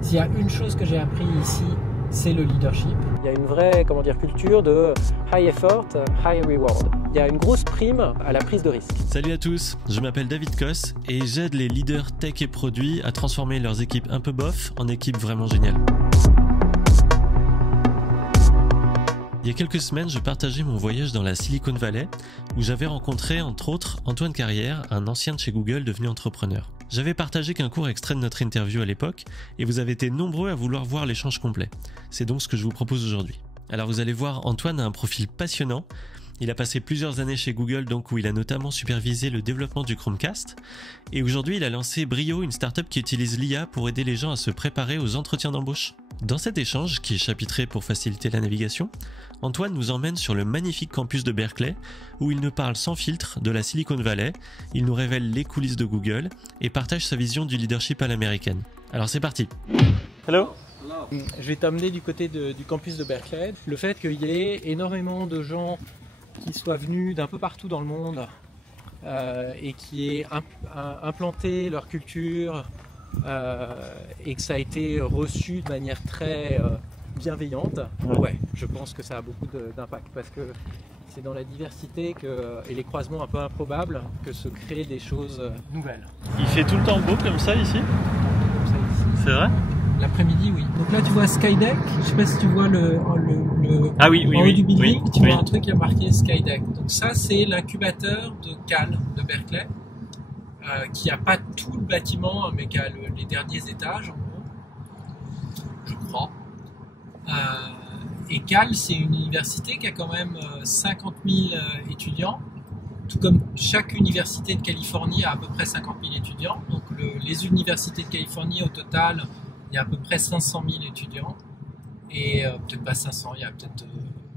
S'il y a une chose que j'ai appris ici, c'est le leadership. Il y a une vraie culture de high effort, high reward. Il y a une grosse prime à la prise de risque. Salut à tous, je m'appelle David Koss et j'aide les leaders tech et produits à transformer leurs équipes un peu bof en équipes vraiment géniales. Il y a quelques semaines, je partageais mon voyage dans la Silicon Valley où j'avais rencontré entre autres Antoine Carrière, un ancien de chez Google devenu entrepreneur. J'avais partagé qu'un court extrait de notre interview à l'époque et vous avez été nombreux à vouloir voir l'échange complet. C'est donc ce que je vous propose aujourd'hui. Alors vous allez voir, Antoine a un profil passionnant. Il a passé plusieurs années chez Google, donc où il a notamment supervisé le développement du Chromecast. Et aujourd'hui, il a lancé Brio, une startup qui utilise l'IA pour aider les gens à se préparer aux entretiens d'embauche. Dans cet échange, qui est chapitré pour faciliter la navigation, Antoine nous emmène sur le magnifique campus de Berkeley, où il nous parle sans filtre de la Silicon Valley, il nous révèle les coulisses de Google et partage sa vision du leadership à l'américaine. Alors c'est parti. Hello. Je vais t'amener du côté du campus de Berkeley. Le fait qu'il y ait énormément de gens qui soient venus d'un peu partout dans le monde et qui aient implanté leur culture et que ça a été reçu de manière très bienveillante, ouais, je pense que ça a beaucoup d'impact parce que c'est dans la diversité et les croisements un peu improbables que se créent des choses nouvelles. Il fait tout le temps beau comme ça ici? C'est vrai? L'après-midi, oui. Donc là, tu vois Skydeck. Je sais pas si tu vois ah oui, en haut du building, tu oui. vois un truc qui a marqué Skydeck. Donc ça, c'est l'incubateur de Cal de Berkeley, qui a pas tout le bâtiment, mais qui a les derniers étages, en gros, je crois. Et Cal, c'est une université qui a quand même 50 000 étudiants. Tout comme chaque université de Californie a à peu près 50 000 étudiants. Donc les universités de Californie, au total, il y a à peu près 500 000 étudiants. Et peut-être pas 500, il y a peut-être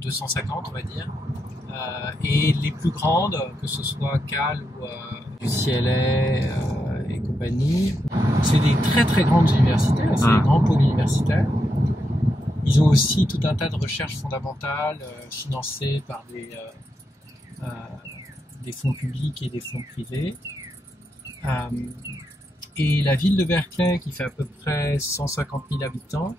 250, on va dire. Et les plus grandes, que ce soit Cal ou UCLA et compagnie, c'est des très très grandes universités, c'est des grands pôles universitaires. Ils ont aussi tout un tas de recherches fondamentales financées par des fonds publics et des fonds privés. Et la ville de Berkeley, qui fait à peu près 150 000 habitants,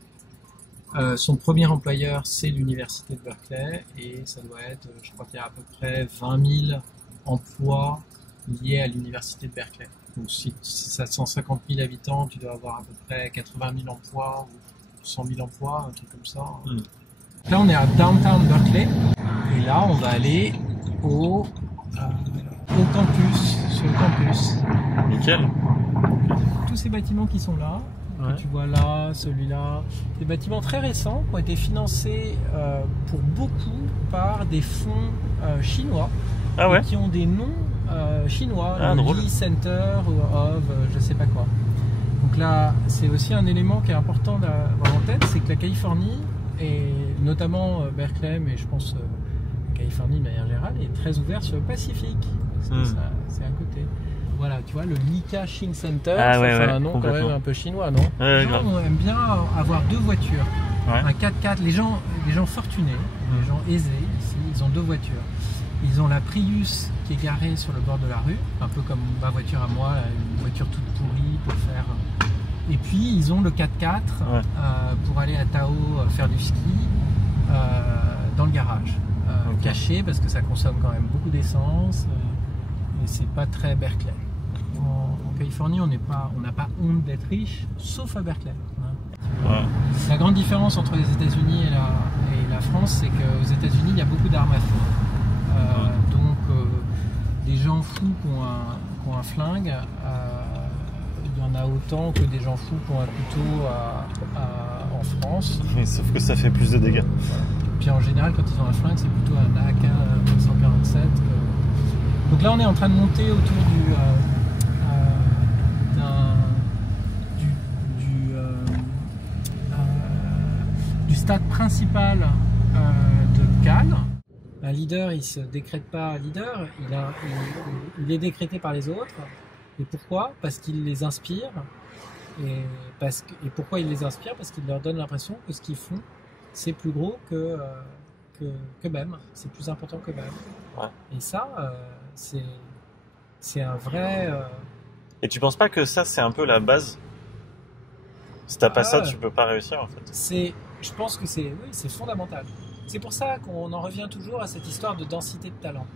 son premier employeur, c'est l'université de Berkeley, et ça doit être, je crois qu'il y a à peu près 20 000 emplois liés à l'université de Berkeley. Donc si ça a 150 000 habitants, tu dois avoir à peu près 80 000 emplois, ou 100 000 emplois, un truc comme ça. Là, on est à Downtown Berkeley, et là, on va aller au campus, sur le campus. Nickel. Tous ces bâtiments qui sont là, que tu vois là, celui-là, des bâtiments très récents qui ont été financés pour beaucoup par des fonds chinois et qui ont des noms chinois, Lee Center of je sais pas quoi. Donc là, c'est aussi un élément qui est important d'avoir en tête, c'est que la Californie, et notamment Berkeley, mais je pense la Californie de manière générale, est très ouverte sur le Pacifique. Parce que c'est à côté. Voilà, tu vois, le Li-Ka-Shing Center, ça fait un nom quand même un peu chinois, non? Les gens aiment bien avoir deux voitures. Un 4x4, les gens fortunés, les gens aisés ici, ils ont deux voitures. Ils ont la Prius qui est garée sur le bord de la rue, un peu comme ma voiture à moi, une voiture toute pourrie pour faire... Et puis ils ont le 4x4 pour aller à Tao faire du ski dans le garage. Caché parce que ça consomme quand même beaucoup d'essence et c'est pas très Berkeley. En Californie, on n'a pas honte d'être riche, sauf à Berkeley. La grande différence entre les États-Unis et la France, c'est qu'aux États-Unis, il y a beaucoup d'armes à feu. Donc, des gens fous qui ont un flingue, il y en a autant que des gens fous qui ont un couteau en France. Sauf que ça fait plus de dégâts. Voilà. Puis en général, quand ils ont un flingue, c'est plutôt un AK-147. Donc là, on est en train de monter autour du stade principal de Cal. Un leader, il ne se décrète pas leader, il est décrété par les autres. Et pourquoi? Parce qu'il les inspire. Et pourquoi il les inspire? Parce qu'il leur donne l'impression que ce qu'ils font, c'est plus gros que même, c'est plus important que même. Et ça, c'est un vrai... Et tu penses pas que ça, c'est un peu la base Si t'as pas ça, tu peux pas réussir en fait. Je pense que c'est fondamental. C'est pour ça qu'on en revient toujours à cette histoire de densité de talent.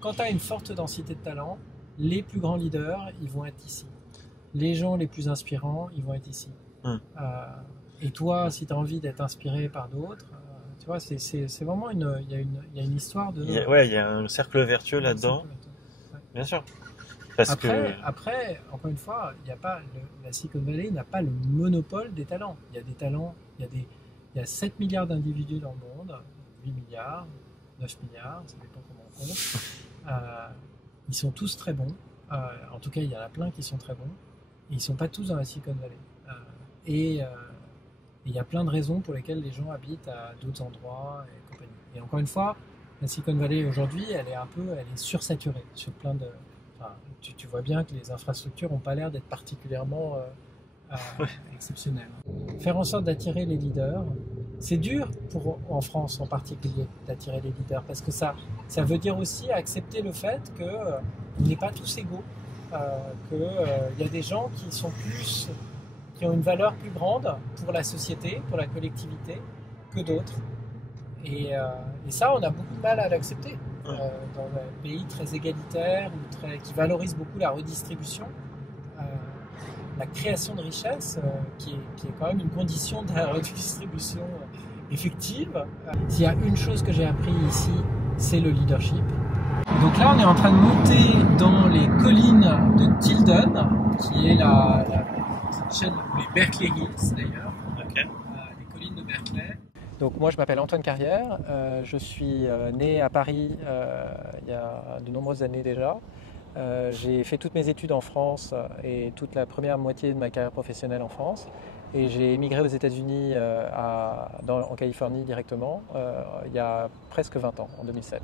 Quand tu as une forte densité de talent, les plus grands leaders, ils vont être ici. Les gens les plus inspirants, ils vont être ici. Et toi, si tu as envie d'être inspiré par d'autres, tu vois, c'est vraiment il y a une histoire de... Il y a un cercle vertueux là-dedans. Bien sûr. Après, encore une fois, la Silicon Valley n'a pas le monopole des talents. Il y a des talents, il y a 7 milliards d'individus dans le monde, 8 milliards, 9 milliards, ça dépend comment on compte. Ils sont tous très bons. En tout cas, il y en a plein qui sont très bons. Et ils ne sont pas tous dans la Silicon Valley. Et il y a plein de raisons pour lesquelles les gens habitent à d'autres endroits et compagnie. Et encore une fois, la Silicon Valley aujourd'hui, elle est sursaturée sur plein de... Tu vois bien que les infrastructures n'ont pas l'air d'être particulièrement exceptionnelles. Faire en sorte d'attirer les leaders, c'est dur en France en particulier d'attirer les leaders parce que ça veut dire aussi accepter le fait qu'on n'est pas tous égaux, qu'il y a des gens qui ont une valeur plus grande pour la société, pour la collectivité que d'autres. Et ça, on a beaucoup de mal à l'accepter. Dans un pays très égalitaire, qui valorise beaucoup la redistribution, la création de richesse, qui est quand même une condition de la redistribution effective. S'il y a une chose que j'ai appris ici, c'est le leadership. Donc là, on est en train de monter dans les collines de Tilden, qui est la chaîne, les Berkeley Hills d'ailleurs, les collines de Berkeley. Donc moi je m'appelle Antoine Carrière, je suis né à Paris il y a de nombreuses années déjà. J'ai fait toutes mes études en France et toute la première moitié de ma carrière professionnelle en France. Et j'ai émigré aux États-Unis en Californie directement il y a presque 20 ans, en 2007.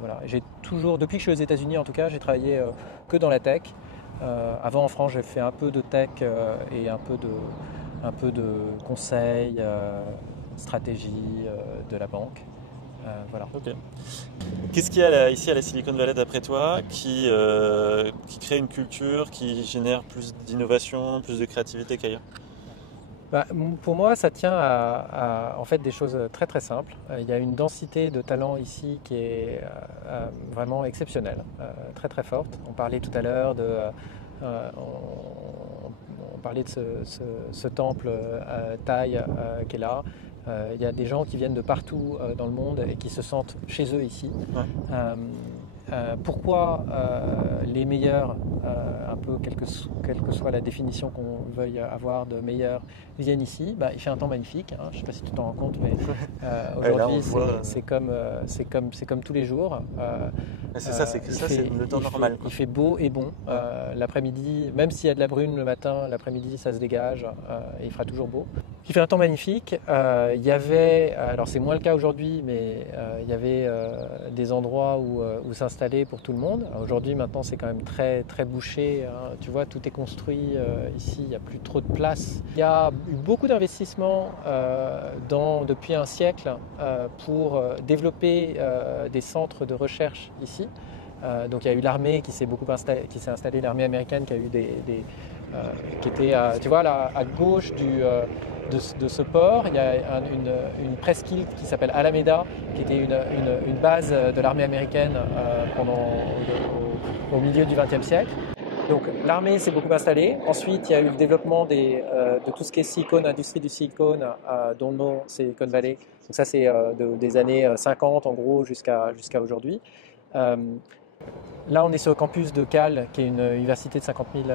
Voilà. J'ai toujours, depuis que je suis aux États-Unis en tout cas, j'ai travaillé que dans la tech. Avant en France j'ai fait un peu de tech et un peu de conseil, stratégie de la banque. Voilà. Qu'est-ce qu'il y a ici à la Silicon Valley d'après toi qui crée une culture, qui génère plus d'innovation, plus de créativité qu'ailleurs? Pour moi, ça tient à en fait des choses très très simples. Il y a une densité de talent ici qui est vraiment exceptionnelle, très très forte. On parlait tout à l'heure on parlait de ce temple Thaï qui est là. Il y a des gens qui viennent de partout dans le monde et qui se sentent chez eux ici. Pourquoi les meilleurs, un peu quelle que soit la définition qu'on veuille avoir de meilleurs, viennent ici? Il fait un temps magnifique, je ne sais pas si tu t'en rends compte, mais aujourd'hui c'est comme tous les jours. C'est le temps normal. Il fait beau et bon. L'après-midi, même s'il y a de la brume le matin, l'après-midi ça se dégage et il fera toujours beau. Il fait un temps magnifique. Il y avait, alors c'est moins le cas aujourd'hui, mais il y avait des endroits où s'installer pour tout le monde. Aujourd'hui, maintenant, c'est quand même très, très bouché. Tu vois, tout est construit ici. Il n'y a plus trop de place. Il y a eu beaucoup d'investissements depuis un siècle pour développer des centres de recherche ici. Donc, il y a eu l'armée qui s'est installée, l'armée américaine qui a eu qui était, tu vois, là, à gauche de ce port, il y a une presqu'île qui s'appelle Alameda, qui était une base de l'armée américaine au milieu du XXe siècle. Donc l'armée s'est beaucoup installée. Ensuite, il y a eu le développement de tout ce qui est silicone, industrie du silicone, dont le nom c'est Silicon Valley. Donc ça, c'est des années 50 en gros jusqu'à aujourd'hui. Là, on est sur le campus de Cal, qui est une université de 50 000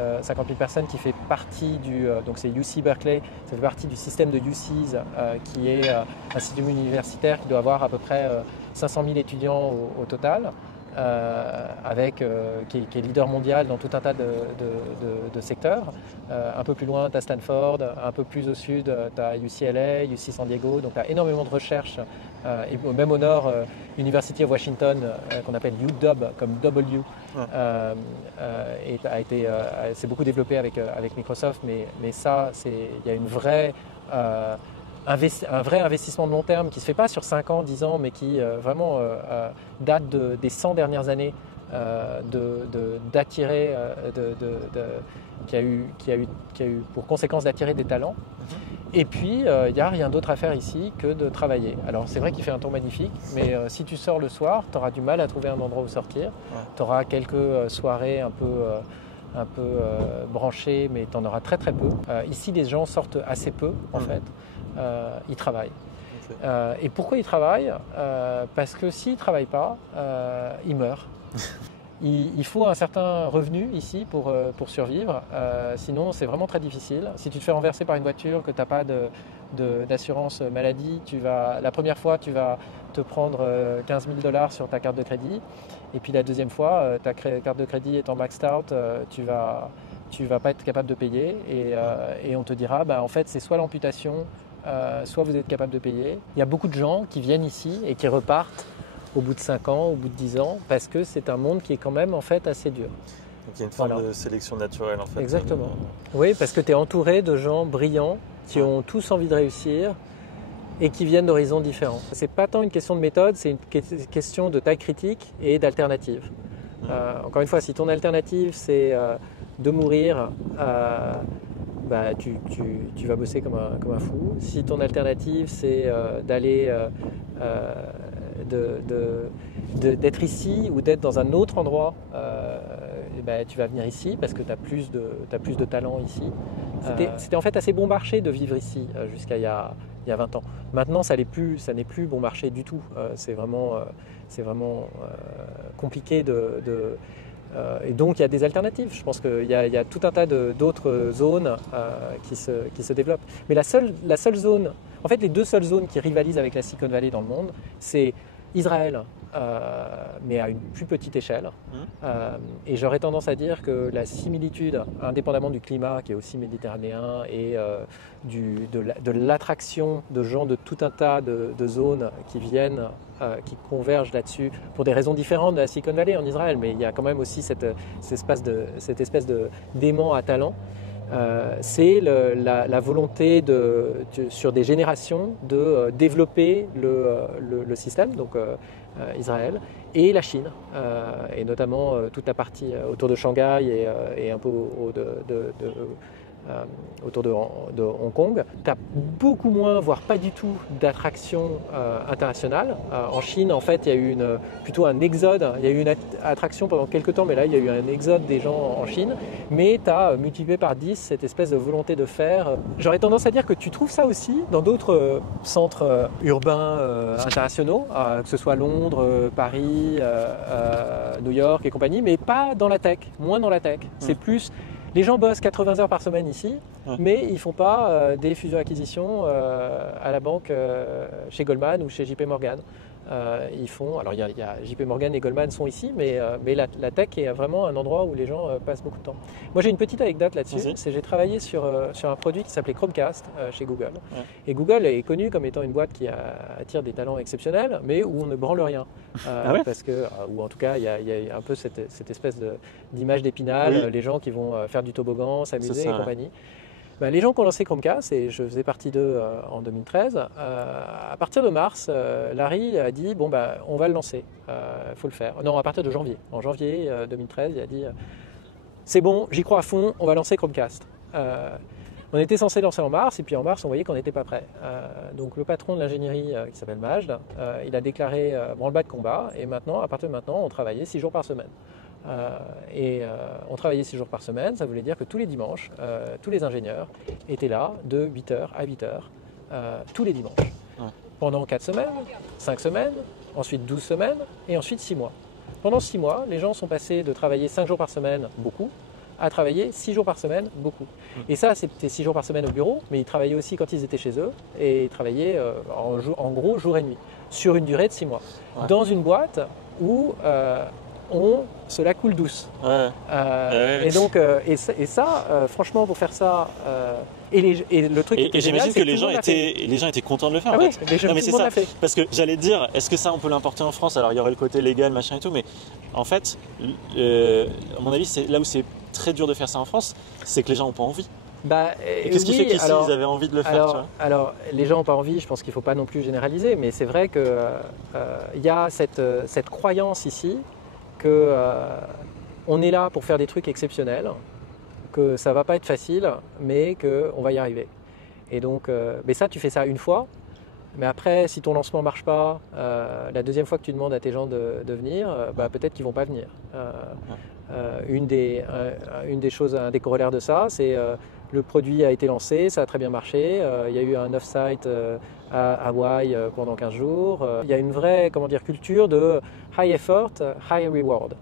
personnes qui fait partie donc c'est UC Berkeley, ça fait partie du système de UCs, qui est un système universitaire qui doit avoir à peu près 500 000 étudiants au total, qui est leader mondial dans tout un tas de secteurs. Un peu plus loin, tu as Stanford, un peu plus au sud, tu as UCLA, UC San Diego, donc tu as énormément de recherche. Et même au nord, University of Washington, qu'on appelle UW, comme W, s'est beaucoup développé avec Microsoft, mais ça, il y a un vrai investissement de long terme qui ne se fait pas sur 5 ans, 10 ans, mais qui vraiment date des 100 dernières années d'attirer, qui a eu pour conséquence d'attirer des talents. Et puis, il n'y a rien d'autre à faire ici que de travailler. Alors, c'est vrai qu'il fait un temps magnifique, mais si tu sors le soir, tu auras du mal à trouver un endroit où sortir. Tu auras quelques soirées un peu branchées, mais tu en auras très très peu. Ici, les gens sortent assez peu, en fait. Ils travaillent. Et pourquoi ils travaillent ? Parce que s'ils ne travaillent pas, ils meurent. Il faut un certain revenu ici pour survivre, sinon c'est vraiment très difficile. Si tu te fais renverser par une voiture, que tu n'as pas d'assurance maladie, la première fois tu vas te prendre 15 000 $ sur ta carte de crédit, et puis la deuxième fois ta carte de crédit étant maxed out, tu vas pas être capable de payer, et on te dira en fait c'est soit l'amputation, soit vous êtes capable de payer. Il y a beaucoup de gens qui viennent ici et qui repartent au bout de 5 ans, au bout de 10 ans, parce que c'est un monde qui est quand même en fait assez dur. Donc il y a une forme de sélection naturelle en fait. Exactement. Oui, parce que tu es entouré de gens brillants qui ont tous envie de réussir et qui viennent d'horizons différents. C'est pas tant une question de méthode, c'est une question de taille critique et d'alternative. Encore une fois, si ton alternative c'est de mourir, tu vas bosser comme un fou. Si ton alternative c'est d'aller d'être ici ou d'être dans un autre endroit, tu vas venir ici parce que tu as plus de talent ici. C'était en fait assez bon marché de vivre ici jusqu'à il y a 20 ans. Maintenant, ça n'est plus bon marché du tout. C'est vraiment compliqué et donc il y a des alternatives. Je pense qu'il y a tout un tas d'autres zones qui se développent. Mais la seule zone, en fait les deux seules zones qui rivalisent avec la Silicon Valley dans le monde, c'est Israël, mais à une plus petite échelle. Et j'aurais tendance à dire que la similitude, indépendamment du climat qui est aussi méditerranéen et de l'attraction de gens de tout un tas de zones qui viennent, qui convergent là-dessus pour des raisons différentes de la Silicon Valley en Israël, mais il y a quand même aussi cette espèce d'aimant à talent. C'est la volonté sur des générations de développer le système, donc Israël, et la Chine, et notamment toute la partie autour de Shanghai et un peu autour de Hong Kong. Tu as beaucoup moins, voire pas du tout, d'attractions internationales. En Chine, en fait, il y a eu plutôt un exode. Il y a eu une attraction pendant quelques temps, mais là, il y a eu un exode des gens en Chine. Mais tu as multiplié par 10 cette espèce de volonté de faire. J'aurais tendance à dire que tu trouves ça aussi dans d'autres centres urbains internationaux, que ce soit Londres, Paris, New York et compagnie, mais pas dans la tech, moins dans la tech. C'est plus... Les gens bossent 80 heures par semaine ici, mais ils ne font pas des fusions-acquisitions à la banque chez Goldman ou chez JP Morgan. Ils font, alors il y a JP Morgan et Goldman sont ici, mais la tech est vraiment un endroit où les gens passent beaucoup de temps. Moi j'ai une petite anecdote là-dessus, c'est que j'ai travaillé sur un produit qui s'appelait Chromecast chez Google. Et Google est connu comme étant une boîte qui attire des talents exceptionnels, mais où on ne branle rien. Parce que, ou en tout cas il y a un peu cette espèce d'image d'Épinal, les gens qui vont faire du toboggan, s'amuser et compagnie. Les gens qui ont lancé Chromecast, et je faisais partie d'eux en 2013, à partir de mars, Larry a dit on va le lancer, il faut le faire. Non, à partir de janvier. En janvier 2013, il a dit c'est bon, j'y crois à fond, on va lancer Chromecast. On était censé lancer en mars, et puis en mars, on voyait qu'on n'était pas prêt. Donc le patron de l'ingénierie, qui s'appelle Majd, il a déclaré branle-bas de combat, et maintenant, à partir de maintenant, on travaillait 6 jours par semaine. On travaillait 6 jours par semaine, ça voulait dire que tous les dimanches, tous les ingénieurs étaient là de 8h à 8h, tous les dimanches. Pendant 4 semaines, 5 semaines, ensuite 12 semaines, et ensuite 6 mois. Pendant 6 mois, les gens sont passés de travailler 5 jours par semaine, beaucoup, à travailler 6 jours par semaine, beaucoup. Et ça, c'était 6 jours par semaine au bureau, mais ils travaillaient aussi quand ils étaient chez eux, et ils travaillaient en gros jour et nuit, sur une durée de 6 mois. Dans une boîte où cela coule douce. Et donc, franchement, pour faire ça, et le truc. Et j'imagine que les gens étaient contents de le faire. Oui, mais c'est ça. Parce que j'allais te dire, est-ce que ça on peut l'importer en France? Alors il y aurait le côté légal, machin et tout, mais en fait, à mon avis, c'est là où c'est très dur de faire ça en France, c'est que les gens n'ont pas envie. Et qu'est-ce qui fait qu'ici ils avaient envie de le faire? Alors, les gens n'ont pas envie, je pense qu'il ne faut pas non plus généraliser, mais c'est vrai qu'il y a cette croyance ici que on est là pour faire des trucs exceptionnels, que ça va pas être facile, mais qu'on va y arriver. Et donc, mais ça, tu fais ça une fois. Mais après, si ton lancement ne marche pas, la deuxième fois que tu demandes à tes gens de venir, peut-être qu'ils ne vont pas venir. Une des choses, un des corollaires de ça, c'est le produit a été lancé, ça a très bien marché. Il y a eu un off-site à Hawaï pendant 15 jours. Il y a une vraie culture de high effort, high reward.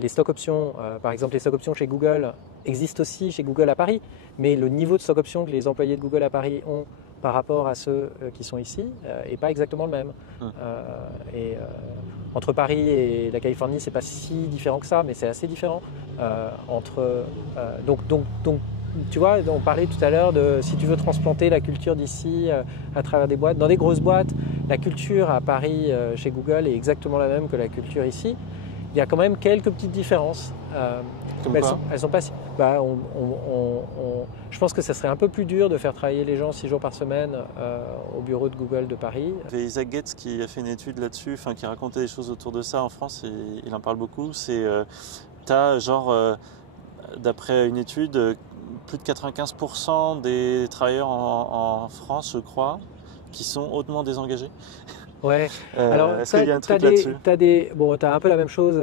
Les stock options, par exemple les stock options chez Google existent aussi chez Google à Paris, mais le niveau de stock options que les employés de Google à Paris ont par rapport à ceux qui sont ici n'est pas exactement le même. Entre Paris et la Californie, c'est pas si différent que ça, mais c'est assez différent. Donc, tu vois, on parlait tout à l'heure de si tu veux transplanter la culture d'ici à travers des boîtes. Dans des grosses boîtes, la culture à Paris chez Google est exactement la même que la culture ici. Il y a quand même quelques petites différences. Elles sont pas. Je pense que ça serait un peu plus dur de faire travailler les gens 6 jours par semaine au bureau de Google de Paris. Il y a Isaac Getz qui a fait une étude là-dessus, qui racontait des choses autour de ça en France et il en parle beaucoup. C'est d'après une étude, plus de 95% des travailleurs en France, je crois, qui sont hautement désengagés. Ouais. Alors, est-ce qu'il y a un truc là-dessus ? T'as un peu la même chose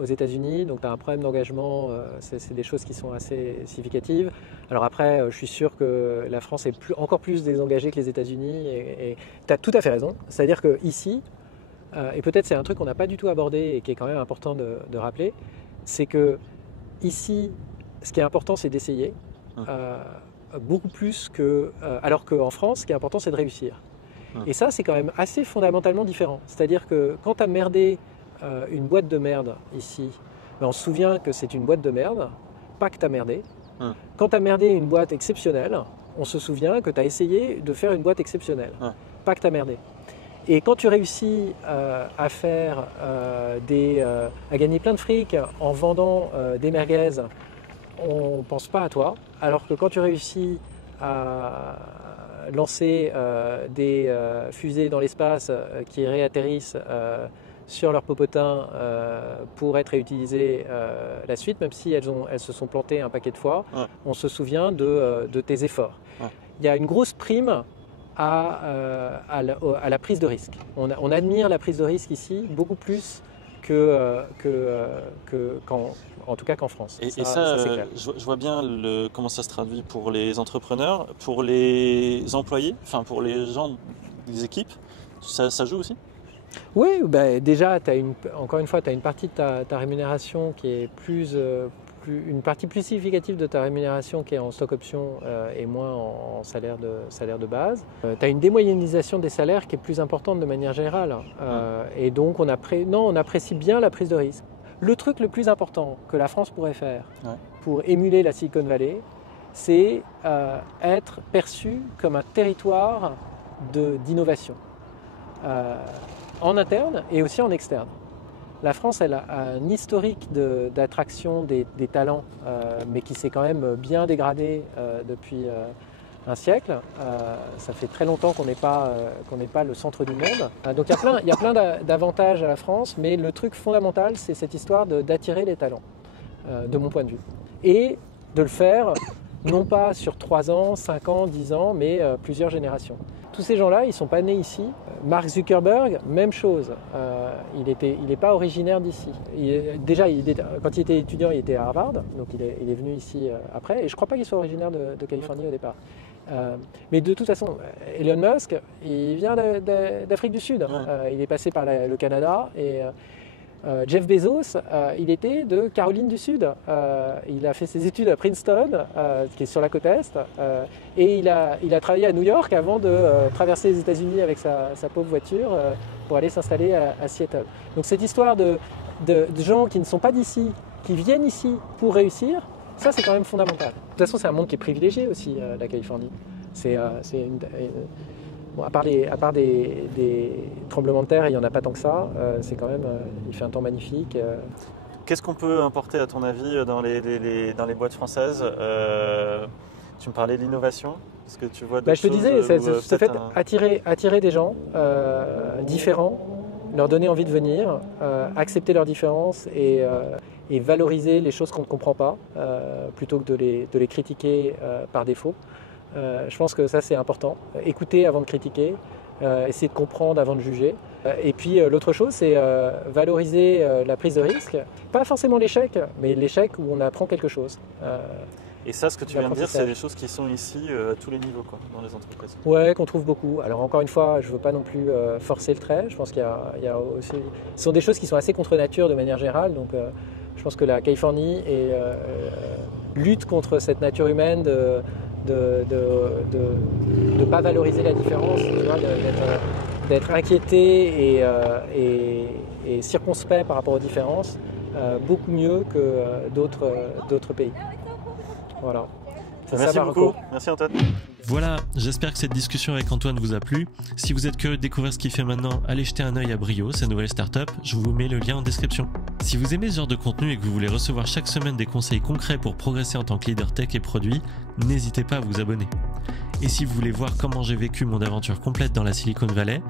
aux États-Unis, donc tu as un problème d'engagement, c'est des choses qui sont assez significatives. Alors après, je suis sûr que la France est encore plus désengagée que les États-Unis et tu as tout à fait raison. C'est-à-dire qu'ici, et peut-être c'est un truc qu'on n'a pas du tout abordé et qui est quand même important de rappeler, c'est que ici, ce qui est important, c'est d'essayer, beaucoup plus que... alors qu'en France, ce qui est important, c'est de réussir. Et ça, c'est quand même assez fondamentalement différent. C'est-à-dire que quand tu as merdé une boîte de merde ici, on se souvient que c'est une boîte de merde, pas que tu as merdé. Quand tu as merdé une boîte exceptionnelle, on se souvient que tu as essayé de faire une boîte exceptionnelle, pas que tu as merdé. Et quand tu réussis à faire à gagner plein de fric en vendant des merguez, on ne pense pas à toi. Alors que quand tu réussis à lancer des fusées dans l'espace qui réatterrissent sur leur popotin pour être réutilisées la suite, même si elles se sont plantées un paquet de fois, on se souvient de tes efforts. Il y a une grosse prime à la prise de risque. On admire la prise de risque ici beaucoup plus en tout cas qu'en France. Et ça c'est clair. Je vois bien comment ça se traduit pour les entrepreneurs, pour les employés, pour les gens des équipes, ça joue aussi ? Oui, déjà, encore une fois, tu as une partie de ta rémunération qui est une partie plus significative de ta rémunération qui est en stock option et moins en salaire de base. Tu as une démoyennisation des salaires qui est plus importante de manière générale. Et donc, on apprécie bien la prise de risque. Le truc le plus important que la France pourrait faire pour émuler la Silicon Valley, c'est être perçu comme un territoire d'innovation, en interne et aussi en externe. La France, elle a un historique d'attraction des talents, mais qui s'est quand même bien dégradé depuis un siècle. Ça fait très longtemps qu'on n'est pas le centre du monde. Donc il y a plein d'avantages à la France, mais le truc fondamental, c'est cette histoire d'attirer les talents, de mon point de vue. Et de le faire, non pas sur 3 ans, 5 ans, 10 ans, mais plusieurs générations. Tous ces gens-là, ils ne sont pas nés ici. Mark Zuckerberg, même chose. Il n'est pas originaire d'ici. Quand il était étudiant, il était à Harvard, donc il est venu ici après. Et je ne crois pas qu'il soit originaire de Californie au départ. Mais de toute façon, Elon Musk, il vient d'Afrique du Sud. Il est passé par le Canada. Et Jeff Bezos, il était de Caroline du Sud. Il a fait ses études à Princeton, qui est sur la côte Est. Et il a travaillé à New York avant de traverser les États-Unis avec sa pauvre voiture pour aller s'installer à Seattle. Donc cette histoire de gens qui ne sont pas d'ici, qui viennent ici pour réussir, ça c'est quand même fondamental. De toute façon, c'est un monde qui est privilégié aussi, la Californie. À part des tremblements de terre, il n'y en a pas tant que ça. C'est quand même, il fait un temps magnifique. Qu'est-ce qu'on peut importer à ton avis dans les boîtes françaises ? Tu me parlais de l'innovation. Est-ce que tu vois je te disais, ça fait attirer des gens différents, leur donner envie de venir, accepter leurs différences et valoriser les choses qu'on ne comprend pas, plutôt que de les critiquer par défaut. Je pense que ça c'est important. Écouter avant de critiquer, essayer de comprendre avant de juger. Et puis l'autre chose c'est valoriser la prise de risque. Pas forcément l'échec, mais l'échec où on apprend quelque chose. Et ça, ce que tu viens de dire, c'est des choses qui sont ici à tous les niveaux, quoi, dans les entreprises. Ouais, qu'on trouve beaucoup. Alors encore une fois, je ne veux pas non plus forcer le trait. Je pense qu'il y a aussi... Ce sont des choses qui sont assez contre nature de manière générale. Donc je pense que la Californie lutte contre cette nature humaine de ne pas valoriser la différence, tu vois, d'être inquiété et circonspect par rapport aux différences, beaucoup mieux que d'autres pays. Voilà. Merci beaucoup. Merci Antoine. Voilà, j'espère que cette discussion avec Antoine vous a plu. Si vous êtes curieux de découvrir ce qu'il fait maintenant, allez jeter un œil à Brio, sa nouvelle startup. Je vous mets le lien en description. Si vous aimez ce genre de contenu et que vous voulez recevoir chaque semaine des conseils concrets pour progresser en tant que leader tech et produit, n'hésitez pas à vous abonner. Et si vous voulez voir comment j'ai vécu mon aventure complète dans la Silicon Valley,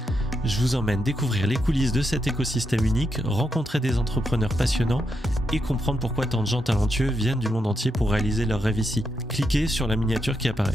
je vous emmène découvrir les coulisses de cet écosystème unique, rencontrer des entrepreneurs passionnants et comprendre pourquoi tant de gens talentueux viennent du monde entier pour réaliser leurs rêves ici. Cliquez sur la miniature qui apparaît.